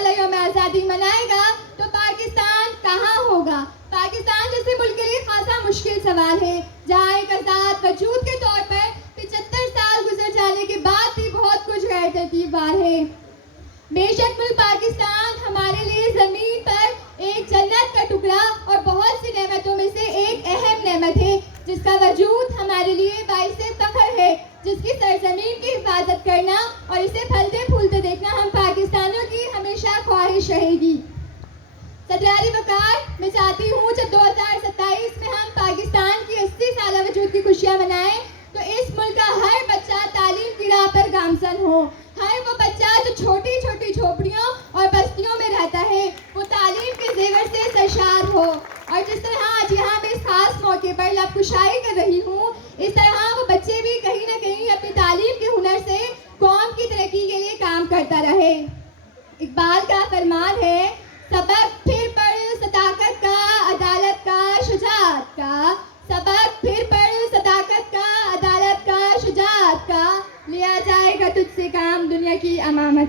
इंशाल्लाह यौम आज़ादी मनाएगा तो पाकिस्तान कहाँ होगा। पाकिस्तान जैसे मुल्क के लिए खासा मुश्किल सवाल है, जहाँ एक आज़ाद वजूद के तौर पर 75 साल गुजर जाने के बाद भी बहुत कुछ गैर तरतीबवार है। बेशक मुल्क पाकिस्तान हमारे लिए ज़मीन पर एक जन्नत का टुकड़ा और बहुत सी नेमतों में से एक अहम नेमत है, जिसका वजूद हमारे लिए बाइसे फ़ख्र है, जिसकी सरजमीन की हिफाजत करना और इसे फलते फूलते देखना हम पाकिस्तानियों की हमेशा ख्वाहिश रहेगी। सदरारी वकार, मैं चाहती हूँ जब 2027 में हम पाकिस्तान की 80 साल वजूद की खुशियाँ मनाएं तो इस मुल्क का हर बच्चा तालीम की राह पर गामजन हो। हर वो बच्चा जो छोटी छोटी झोपड़ियों और बस्तियों में रहता है वो तालीम के जेवर से सरशार हो, और जिस तरह आज यहाँ मैं इस खास मौके पर लबकुशाई कर रही हूँ, इस तरह वो बच्चे भी कहीं ना कहीं अपनी तालीम के हुनर से कौम की तरक्की के लिए काम करता रहे। इकबाल का फरमान है, सबक फिर पढ़ सदाकत का, अदालत का, शुजाअत का। सबक फिर पढ़ सदाकत का, अदालत का, शुजाअत का। लिया जाएगा तुझसे काम दुनिया की अमामत।